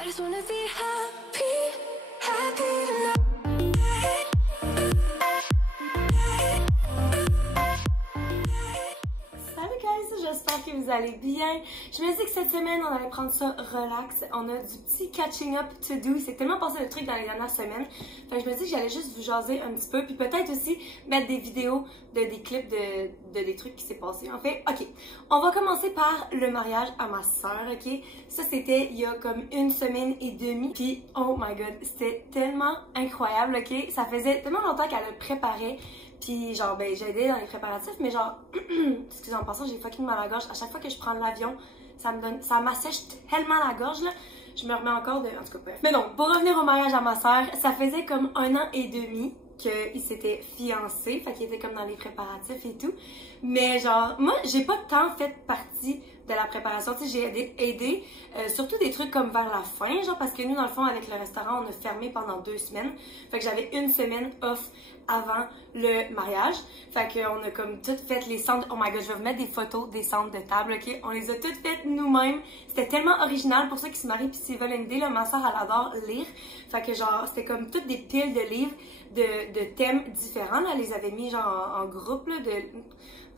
I just wanna be happy, happy tonight. Salut guys, j'espère que vous allez bien. Je me dis que cette semaine, on allait prendre ça relax. On a du petit catching up to do. Il s'est tellement passé de trucs dans les dernières semaines. Fait que je me dis que j'allais juste vous jaser un petit peu. Puis peut-être aussi mettre des vidéos, des clips de des trucs qui s'est passé. En fait, ok. On va commencer par le mariage à ma soeur, ok? Ça, c'était il y a comme 1 semaine et demie. Puis, oh my god, c'était tellement incroyable, ok? Ça faisait tellement longtemps qu'elle le préparait. Puis genre, ben j'ai aidé dans les préparatifs, mais genre, excusez en passant, j'ai fucking mal à la gorge. À chaque fois que je prends l'avion, ça m'assèche tellement la gorge, là. Je me remets encore de... En tout cas, bref. Mais non, pour revenir au mariage à ma soeur, ça faisait comme 1 an et demi qu'il s'était fiancé, fait qu'il était comme dans les préparatifs et tout. Mais genre, moi, j'ai pas tant fait partie de la préparation, tu sais, j'ai aidé, surtout des trucs comme vers la fin, genre, parce que nous, dans le fond, avec le restaurant, on a fermé pendant 2 semaines. Fait que j'avais 1 semaine off avant le mariage. Fait qu'on a comme toutes fait les centres. Oh my god, je vais vous mettre des photos des centres de table, ok? On les a toutes faites nous-mêmes. C'était tellement original pour ceux qui se marient pis s'ils veulent une idée, là, ma soeur, elle adore lire. Fait que genre, c'était comme toutes des piles de livres de thèmes différents, là. Elle les avait mis genre en groupe, là,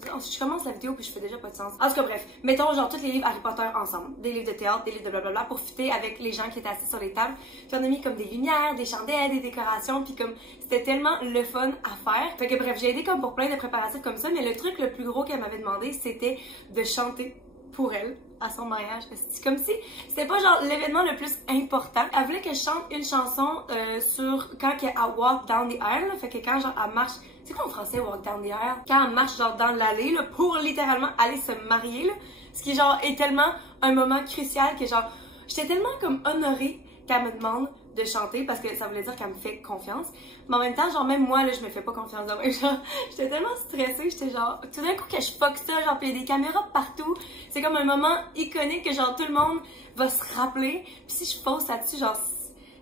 je commence la vidéo puis je fais déjà pas de sens. En tout cas, bref, mettons genre tous les livres Harry Potter ensemble. Des livres de théâtre, des livres de blablabla pour fitter avec les gens qui étaient assis sur les tables. Puis on a mis comme des lumières, des chandelles, des décorations, puis comme c'était tellement le fun à faire. Fait que bref, j'ai aidé comme pour plein de préparatifs comme ça, mais le truc le plus gros qu'elle m'avait demandé, c'était de chanter pour elle à son mariage. C'est comme si c'était pas genre l'événement le plus important. Elle voulait que je chante une chanson sur quand elle walk down the aisle, là. Fait que quand genre elle marche, c'est quoi en français walk down the aisle? Quand elle marche genre dans l'allée là, pour littéralement aller se marier là. Ce qui genre est tellement un moment crucial que genre j'étais tellement comme honorée qu'elle me demande de chanter parce que ça voulait dire qu'elle me fait confiance. Mais en même temps, genre même moi là, je me fais pas confiance de moi. Genre, j'étais tellement stressée, j'étais genre tout d'un coup que je fuck ça, genre puis il y a des caméras partout. C'est comme un moment iconique que genre tout le monde va se rappeler. Puis si je pose là-dessus, genre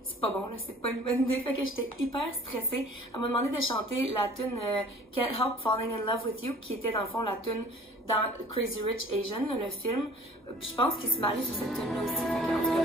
c'est pas bon là, c'est pas une bonne idée. Fait que j'étais hyper stressée. Elle m'a demandé de chanter la tune Can't Help Falling in Love with You, qui était dans le fond la tune dans Crazy Rich Asian, là, le film. Je pense qu'il se marie sur cette tune là aussi. Fait que, en tout cas,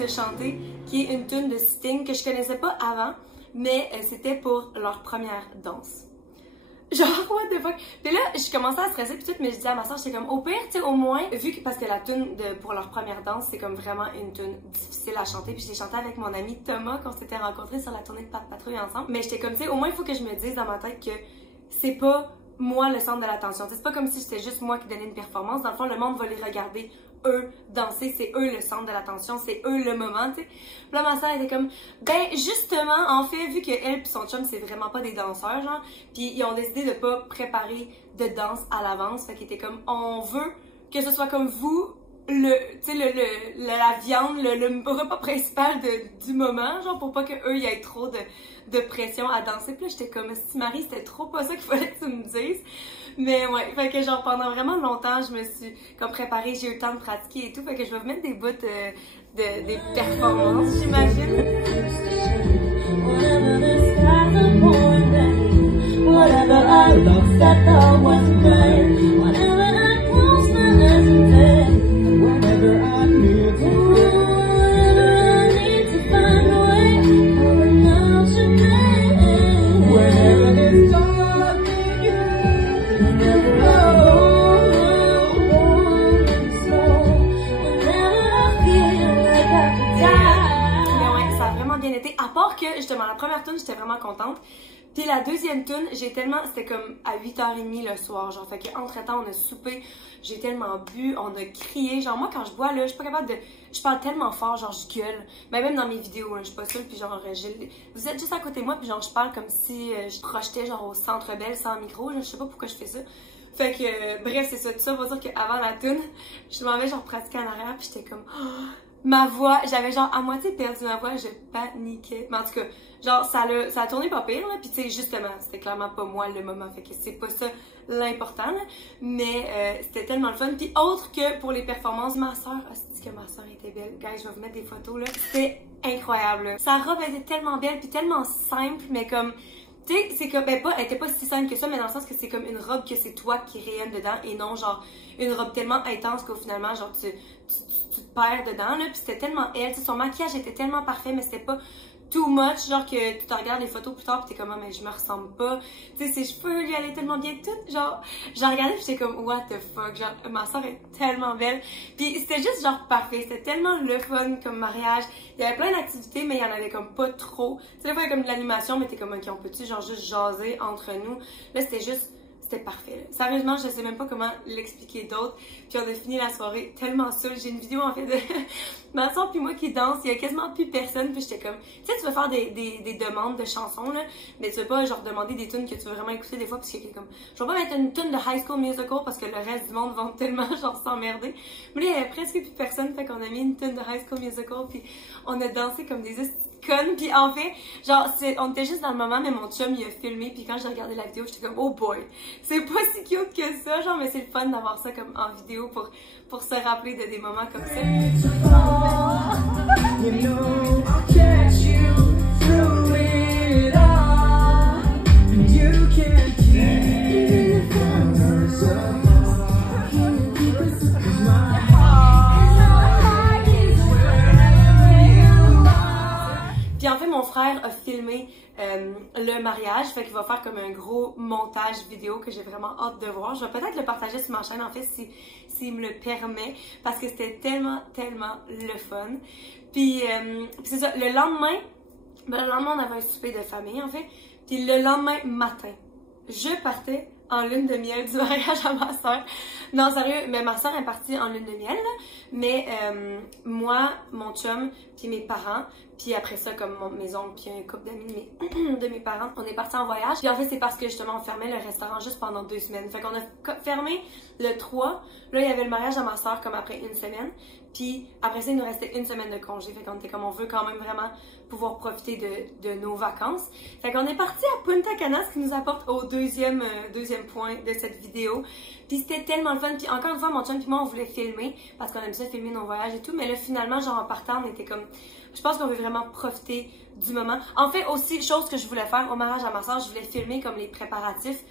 de chanter, qui est une tune de Sting que je connaissais pas avant, mais c'était pour leur première danse. Genre, what the fuck? Puis là, je commençais à stresser pis tout, mais je disais à ma soeur, j'étais comme, au pire, tu sais, au moins, vu que, parce que la tune pour leur première danse, c'est comme vraiment une tune difficile à chanter, puis j'ai chanté avec mon ami Thomas, qu'on s'était rencontrés sur la tournée de Pat Patrouille ensemble, mais j'étais comme, tu sais, au moins, il faut que je me dise dans ma tête que c'est pas moi le centre de l'attention. C'est pas comme si c'était juste moi qui donnais une performance. Dans le fond, le monde va les regarder eux danser, c'est eux le centre de l'attention, c'est eux le moment, tu sais. Puis là, ma soeur était comme, ben justement, en fait, vu que elle et son chum, c'est vraiment pas des danseurs, genre, puis ils ont décidé de pas préparer de danse à l'avance, fait qu'ils étaient comme, on veut que ce soit comme vous, tu sais, la viande, le repas principal du moment, genre, pour pas que eux y ait trop de pression à danser. Puis là, j'étais comme, si Marie, c'était trop pas ça qu'il fallait que tu me dises. Mais ouais, fait que genre, pendant vraiment longtemps, je me suis comme préparée, j'ai eu le temps de pratiquer et tout. Fait que je vais vous mettre des bouts des performances, j'imagine. Justement, la première tune, j'étais vraiment contente Puis la deuxième tune, c'était comme à 8h30 le soir, genre, fait qu'entre-temps, on a soupé, j'ai tellement bu, on a crié, genre, moi, quand je bois, là, je suis pas capable de... Je parle tellement fort, genre, je gueule, mais même dans mes vidéos, là, je suis pas seule, puis genre, vous êtes juste à côté de moi, puis genre, je parle comme si je projetais, genre, au Centre Bell sans micro, là, je sais pas pourquoi je fais ça. Fait que, bref, c'est ça, tout ça pour dire qu'avant la tune, je m'en vais, genre, pratiquer en arrière, puis j'étais comme... Oh, ma voix, j'avais genre à moitié perdu ma voix, je paniquais. Mais en tout cas, genre ça a tourné pas pire, là. Puis tu sais, justement, c'était clairement pas moi le moment, fait que c'est pas ça l'important, là. Mais c'était tellement le fun. Puis autre que pour les performances, ma soeur, c'est que ma soeur était belle. Guys, je vais vous mettre des photos, là. C'était incroyable, là. Sa robe était tellement belle, puis tellement simple, mais comme... Tu sais, c'est comme, ben pas, elle était pas si simple que ça, mais dans le sens que c'est comme une robe que c'est toi qui rayonne dedans et non genre une robe tellement intense qu'au finalement, genre tu te perds dedans, là. Puis c'était tellement elle, son maquillage était tellement parfait, mais c'était pas too much, genre que tu te regardes les photos plus tard pis t'es comme, oh, mais je me ressemble pas. Tu sais, ses cheveux lui allaient tellement bien toutes, genre, j'ai regardé pis j'étais comme, what the fuck, genre, ma soeur est tellement belle. Puis c'était juste genre parfait, c'était tellement le fun comme mariage. Il y avait plein d'activités, mais il y en avait comme pas trop. Tu sais, des fois, il y a comme de l'animation, mais t'es comme, ok, on peut-tu genre juste jaser entre nous? Là, c'était parfait, là. Sérieusement, je sais même pas comment l'expliquer d'autre. Puis on a fini la soirée tellement seule. J'ai une vidéo en fait de ma soeur puis moi qui danse. Il y a quasiment plus personne. Puis j'étais comme, tu sais, tu veux faire des demandes de chansons, là, mais tu veux pas genre demander des tunes que tu veux vraiment écouter des fois. Parce qu'il y a comme, je vais pas mettre une tune de High School Musical parce que le reste du monde va tellement genre s'emmerder. Mais là, il y avait presque plus personne. Fait qu'on a mis une tune de High School Musical. Puis on a dansé comme des conne. Puis en fait, genre, on était juste dans le moment, mais mon chum, il a filmé. Puis quand j'ai regardé la vidéo, j'étais comme, oh boy, c'est pas si cute que ça. Genre, mais c'est le fun d'avoir ça comme en vidéo pour se rappeler de des moments comme ça. Puis en fait, mon frère a filmé le mariage, fait qu'il va faire comme un gros montage vidéo que j'ai vraiment hâte de voir. Je vais peut-être le partager sur ma chaîne en fait s'il me le permet, parce que c'était tellement le fun. Puis c'est ça, le lendemain, on avait un souper de famille en fait. Puis le lendemain matin, je partais en lune de miel du mariage à ma soeur. Non, sérieux, mais ma soeur est partie en lune de miel, là. Mais moi, mon chum, puis mes parents, puis après ça, comme mes oncles, puis un couple d'amis de mes parents, on est partis en voyage. Puis en fait, c'est parce que justement, on fermait le restaurant juste pendant 2 semaines. Fait qu'on a fermé le 3. Là, il y avait le mariage à ma soeur comme après 1 semaine. Puis après ça, il nous restait 1 semaine de congé. Fait qu'on était comme, on veut quand même vraiment pouvoir profiter de nos vacances. Fait qu'on est parti à Punta Cana, ce qui nous apporte au deuxième point de cette vidéo. Puis c'était tellement le fun. Puis encore une fois, mon chum et moi, on voulait filmer parce qu'on aime ça filmer nos voyages et tout. Mais là, finalement, genre en partant, on était comme... Je pense qu'on veut vraiment profiter du moment. En fait, aussi, chose que je voulais faire au mariage à ma soeur, je voulais filmer comme les préparatifs.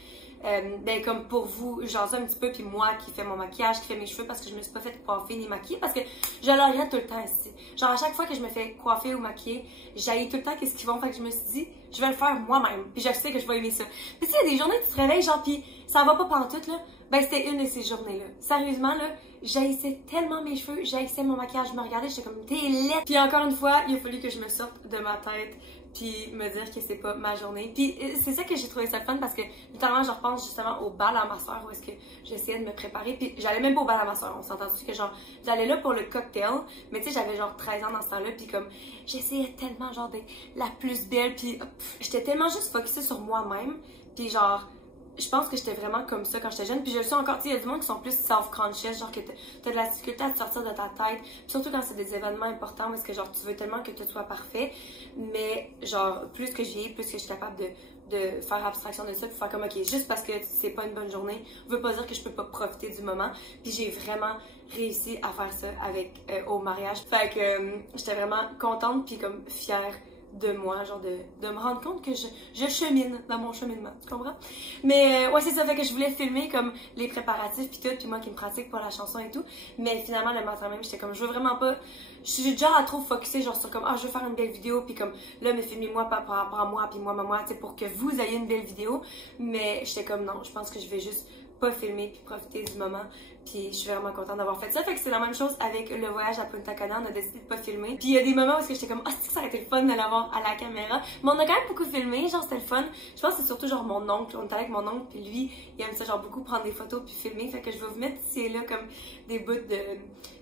Ben comme pour vous, genre ça un petit peu, puis moi qui fais mon maquillage, qui fais mes cheveux parce que je me suis pas fait coiffer ni maquiller parce que je le regarde tout le temps ici. Genre à chaque fois que je me fais coiffer ou maquiller, j'haïs tout le temps qu'est-ce qu'ils vont, fait que je me suis dit je vais le faire moi-même, puis je sais que je vais aimer ça. Puis tu sais, il y a des journées où tu te réveilles genre puis ça va pas pantoute là, ben c'était une de ces journées-là. Sérieusement là, j'haïssais tellement mes cheveux, j'haïssais mon maquillage, je me regardais, j'étais comme t'es laide. Puis encore une fois, il a fallu que je me sorte de ma tête puis me dire que c'est pas ma journée. Puis c'est ça que j'ai trouvé ça fun parce que littéralement je repense justement au bal à ma soeur où est-ce que j'essayais de me préparer. Puis j'allais même pas au bal à ma soeur, on s'entend dessus que genre j'allais là pour le cocktail, mais tu sais j'avais genre 13 ans dans ce temps-là, puis comme j'essayais tellement genre d'être la plus belle, puis j'étais tellement juste focusée sur moi-même, puis genre je pense que j'étais vraiment comme ça quand j'étais jeune, puis je le suis encore. Tu sais, il y a du monde qui sont plus self-conscious, genre que t'as de la difficulté à te sortir de ta tête, puis surtout quand c'est des événements importants parce que genre tu veux tellement que tout soit parfait, mais genre plus que j'y ai, plus que je suis capable de faire abstraction de ça, puis faire comme ok, juste parce que c'est pas une bonne journée, veut pas dire que je peux pas profiter du moment. Puis j'ai vraiment réussi à faire ça avec au mariage, fait que j'étais vraiment contente puis comme fière de moi, genre de me rendre compte que je chemine dans mon cheminement, tu comprends? Mais ouais, c'est ça, fait que je voulais filmer comme les préparatifs puis tout, puis moi qui me pratique pour la chanson et tout, mais finalement le matin même, j'étais comme, je veux vraiment pas, je suis déjà à trop focusée genre sur comme, ah je veux faire une belle vidéo, puis comme là me filmer moi par rapport à moi, puis moi, tu sais, pour que vous ayez une belle vidéo, mais j'étais comme non, je pense que je vais juste pas filmer puis profiter du moment, Puis je suis vraiment contente d'avoir fait ça. Fait que c'est la même chose avec le voyage à Punta Cana. On a décidé de pas filmer. Puis il y a des moments où j'étais comme, ah, c'est que ça aurait été le fun de l'avoir à la caméra. Mais on a quand même beaucoup filmé, genre c'était le fun. Je pense que c'est surtout genre mon oncle. On était avec mon oncle, puis lui, il aime ça genre beaucoup prendre des photos puis filmer. Fait que je vais vous mettre ici et là comme des bouts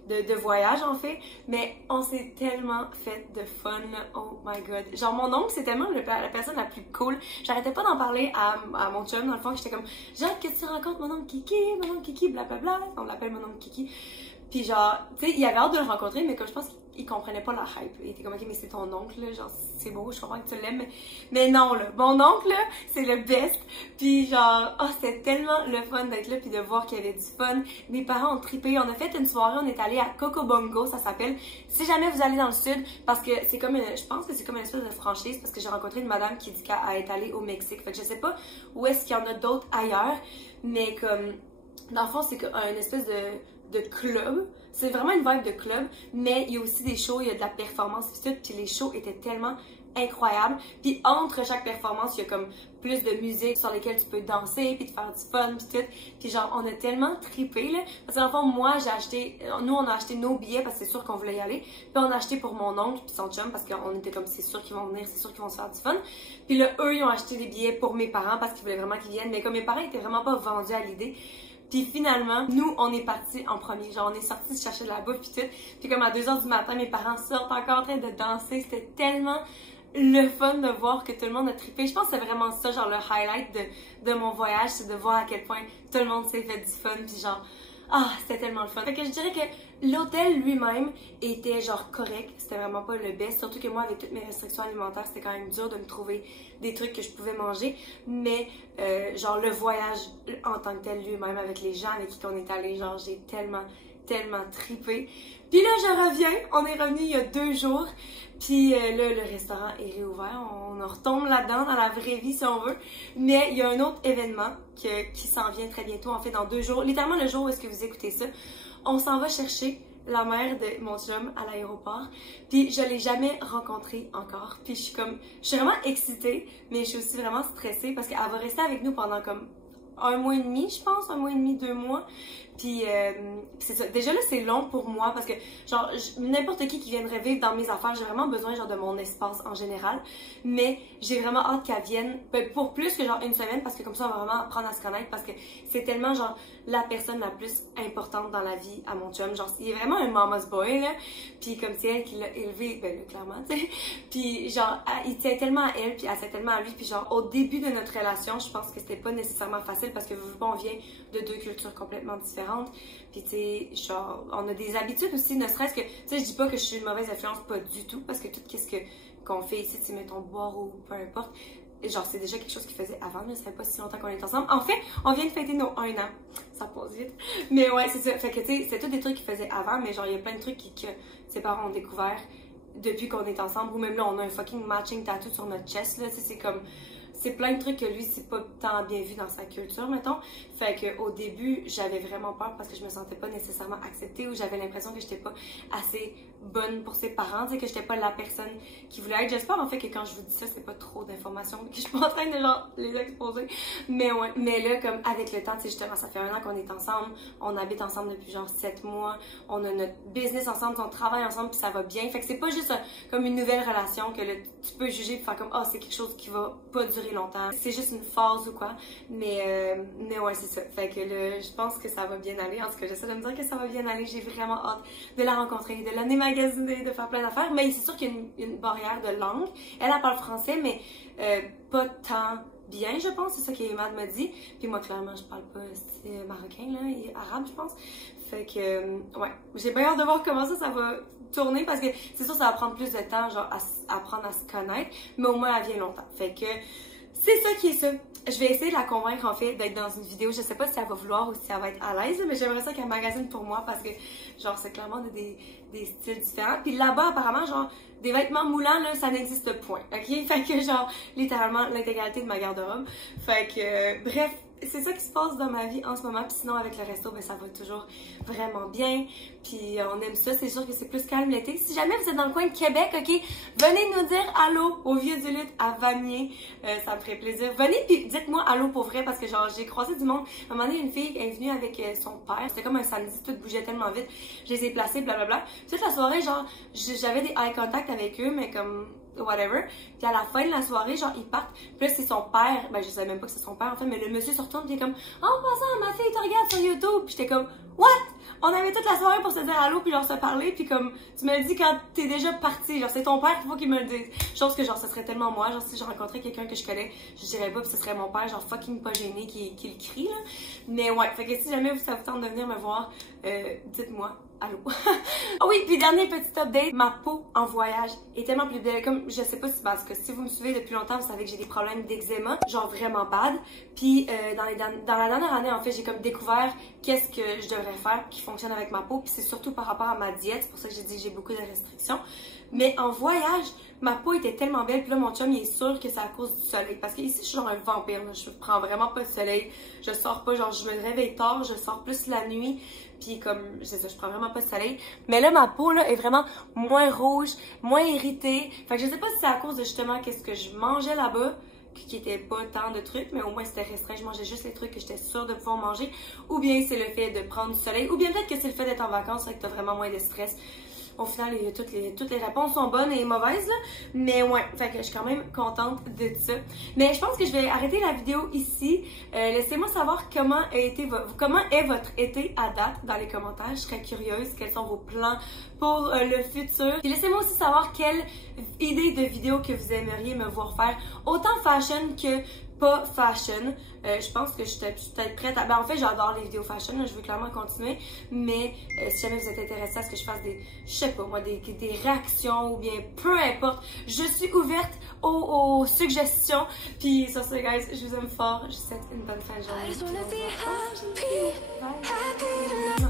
de voyage en fait, mais on s'est tellement fait de fun, oh my god. Genre mon oncle c'est tellement la personne la plus cool, j'arrêtais pas d'en parler à mon chum dans le fond, j'étais comme genre que tu rencontres mon oncle Kiki, blablabla, on l'appelle mon oncle Kiki. Puis genre, tu sais, il avait hâte de le rencontrer, mais comme je pense qu'il comprenait pas la hype. Il était comme, ok, mais c'est ton oncle, là, genre, c'est beau, je comprends que tu l'aimes, mais non, là, mon oncle, là, c'est le best. Puis genre, oh, c'était tellement le fun d'être là, puis de voir qu'il y avait du fun. Mes parents ont trippé, on a fait une soirée, on est allé à Coco Bongo, ça s'appelle. Si jamais vous allez dans le sud, parce que c'est comme je pense que c'est comme une espèce de franchise, parce que j'ai rencontré une madame qui dit qu'elle est allée au Mexique. Fait que je sais pas où est-ce qu'il y en a d'autres ailleurs, mais comme, dans le fond, c'est une espèce de club. C'est vraiment une vibe de club, mais il y a aussi des shows, il y a de la performance et tout, puis les shows étaient tellement incroyables. Puis entre chaque performance, il y a comme plus de musique sur lesquelles tu peux danser, puis te faire du fun, puis tout. Puis genre, on a tellement trippé, là. Parce que dans le fond, moi, nous, on a acheté nos billets parce que c'est sûr qu'on voulait y aller. Puis on a acheté pour mon oncle puis son chum parce qu'on était comme, c'est sûr qu'ils vont venir, c'est sûr qu'ils vont se faire du fun. Puis là, eux, ils ont acheté des billets pour mes parents parce qu'ils voulaient vraiment qu'ils viennent. Mais comme mes parents étaient vraiment pas vendus à l'idée, puis finalement, nous, on est partis en premier. Genre, on est sortis chercher de la bouffe puis tout. Puis comme à 2h du matin, mes parents sortent encore en train de danser. C'était tellement le fun de voir que tout le monde a trippé. Je pense que c'est vraiment ça, genre, le highlight de mon voyage. C'est de voir à quel point tout le monde s'est fait du fun. Puis genre, ah, c'était tellement le fun. Fait que je dirais que l'hôtel lui-même était genre correct. C'était vraiment pas le best. Surtout que moi, avec toutes mes restrictions alimentaires, c'était quand même dur de me trouver des trucs que je pouvais manger. Mais genre le voyage en tant que tel lui-même, avec les gens avec qui on est allé, genre j'ai tellement trippé. Puis là, je reviens. On est revenu il y a 2 jours. Puis là, le restaurant est réouvert. On retombe là-dedans, dans la vraie vie, si on veut. Mais il y a un autre événement qui s'en vient très bientôt, en fait, dans 2 jours. Littéralement, le jour où est-ce que vous écoutez ça, on s'en va chercher la mère de mon chum à l'aéroport. Puis je l'ai jamais rencontrée encore. Puis je suis vraiment excitée, mais je suis aussi vraiment stressée parce qu'elle va rester avec nous pendant comme 1 mois et demi, je pense, 1 mois et demi, 2 mois. Puis c'est ça. Déjà là, c'est long pour moi parce que genre n'importe qui viendrait vivre dans mes affaires, j'ai vraiment besoin genre de mon espace en général. Mais j'ai vraiment hâte qu'elle vienne pour plus que genre 1 semaine parce que comme ça on va vraiment apprendre à se connaître parce que c'est tellement genre la personne la plus importante dans la vie à mon chum. Genre il est vraiment un mama's boy là. Puis comme c'est elle qui l'a élevé, ben là, clairement tu sais. Puis genre il tient tellement à elle puis elle tient tellement à lui. Puis genre au début de notre relation, je pense que c'était pas nécessairement facile parce que on vient de 2 cultures complètement différentes. Puis tu sais, genre, on a des habitudes aussi, ne serait-ce que, tu sais, je dis pas que je suis une mauvaise influence, pas du tout, parce que tout ce qu'on fait ici, tu sais, mettons boire ou peu importe, genre, c'est déjà quelque chose qu'ils faisaient avant, mais ça fait pas si longtemps qu'on est ensemble. En fait, on vient de fêter nos 1 an. Ça passe vite. Mais ouais, c'est ça. Fait que, tu sais, c'est tous des trucs qu'ils faisaient avant, mais genre, il y a plein de trucs que ses parents ont découvert depuis qu'on est ensemble, ou même là, on a un fucking matching tattoo sur notre chest, là, tu sais, c'est comme... C'est plein de trucs que lui, c'est pas tant bien vu dans sa culture, mettons. Fait qu'au début, j'avais vraiment peur parce que je me sentais pas nécessairement acceptée ou j'avais l'impression que j'étais pas assez bonne pour ses parents, tu sais, que j'étais pas la personne qui voulait être. J'espère en fait que quand je vous dis ça, c'est pas trop d'informations, que je suis pas en train de genre les exposer. Mais ouais, mais là, comme avec le temps, tu sais, justement, ça fait 1 an qu'on est ensemble, on habite ensemble depuis genre 7 mois, on a notre business ensemble, on travaille ensemble, puis ça va bien. Fait que c'est pas juste comme une nouvelle relation que là, tu peux juger et faire comme, ah, c'est quelque chose qui va pas durer longtemps. C'est juste une phase ou quoi. Mais ouais, c'est ça. Fait que là, je pense que ça va bien aller. En tout cas, j'essaie de me dire que ça va bien aller. J'ai vraiment hâte de la rencontrer, de l'amener magasiner, de faire plein d'affaires. Mais c'est sûr qu'il y a une barrière de langue. Elle parle français, mais pas tant bien, je pense. C'est ça qu'Emad m'a dit. Puis moi, clairement, je parle pas marocain, là, et arabe, je pense. Fait que, ouais. J'ai bien hâte de voir comment ça va tourner parce que c'est sûr, ça va prendre plus de temps, genre, à apprendre à se connaître. Mais au moins, elle vient longtemps. Fait que, c'est ça qui est ça. Je vais essayer de la convaincre en fait d'être dans une vidéo. Je sais pas si elle va vouloir ou si elle va être à l'aise, mais j'aimerais ça qu'elle magasine pour moi parce que genre c'est clairement des styles différents. Puis là-bas apparemment genre des vêtements moulants là ça n'existe point. Ok, fait que genre littéralement l'intégralité de ma garde-robe. Fait que bref c'est ça qui se passe dans ma vie en ce moment. Puis sinon, avec le resto, ben ça va toujours vraiment bien. Puis on aime ça. C'est sûr que c'est plus calme l'été. Si jamais vous êtes dans le coin de Québec, ok, venez nous dire allô au Vieux du Lutte à Vanier. Ça me ferait plaisir. Venez puis dites-moi allô pour vrai parce que genre j'ai croisé du monde. À un moment donné, une fille est venue avec son père. C'était comme un samedi, tout bougeait tellement vite. Je les ai placés, blablabla. Toute la soirée, genre, j'avais des eye contact avec eux, mais comme whatever. Puis à la fin de la soirée, genre, ils partent. Puis là, c'est son père. Ben, je savais même pas que c'est son père, en fait, mais le monsieur se retourne, puis il est comme, oh, en passant, ma fille te regarde sur YouTube. Puis j'étais comme, what? On avait toute la soirée pour se dire allô, puis genre se parler, puis comme, tu me le dis quand t'es déjà parti. Genre, c'est ton père qu'il faut qu'il me le dise. Chose que, genre, ce serait tellement moi. Genre, si je rencontrais quelqu'un que je connais, je dirais pas, puis ce serait mon père, genre, fucking pas gêné, qui le crie, là. Mais ouais, fait que si jamais ça vous tente de venir me voir, dites-moi. Allô. Oh oui, puis dernier petit update, ma peau en voyage est tellement plus belle. Comme, je sais pas si, parce que si vous me suivez depuis longtemps, vous savez que j'ai des problèmes d'eczéma, genre vraiment bad. Puis dans la dernière année, en fait, j'ai comme découvert qu'est-ce que je devrais faire qui fonctionne avec ma peau. Puis c'est surtout par rapport à ma diète, c'est pour ça que j'ai dit que j'ai beaucoup de restrictions. Mais en voyage, ma peau était tellement belle. Puis là, mon chum, il est sûr que c'est à cause du soleil. Parce que ici, je suis genre un vampire. Là. Je prends vraiment pas le soleil. Je sors pas, genre, je me réveille tard, je sors plus la nuit. Puis comme, c'est ça, je prends vraiment pas de soleil. Mais là, ma peau, là, est vraiment moins rouge, moins irritée. Fait que je sais pas si c'est à cause de justement qu'est-ce que je mangeais là-bas, qui était pas tant de trucs, mais au moins c'était restreint. Je mangeais juste les trucs que j'étais sûre de pouvoir manger. Ou bien c'est le fait de prendre du soleil. Ou bien peut-être que c'est le fait d'être en vacances, fait que t'as vraiment moins de stress. Au final, toutes les réponses sont bonnes et mauvaises, là. Mais ouais, fait que je suis quand même contente de ça. Mais je pense que je vais arrêter la vidéo ici. Laissez-moi savoir comment est votre été à date dans les commentaires. Je serais curieuse. Quels sont vos plans pour le futur. Puis laissez-moi aussi savoir quelle idée de vidéo que vous aimeriez me voir faire. Autant fashion que pas fashion. Je pense que je suis peut-être prête à... Ben en fait, j'adore les vidéos fashion, là, je veux clairement continuer. Mais si jamais vous êtes intéressé à ce que je fasse des... Je sais pas moi, des réactions ou bien peu importe. Je suis ouverte aux suggestions. Puis sur ce, guys, je vous aime fort. Je vous souhaite une bonne fin de journée. Bye.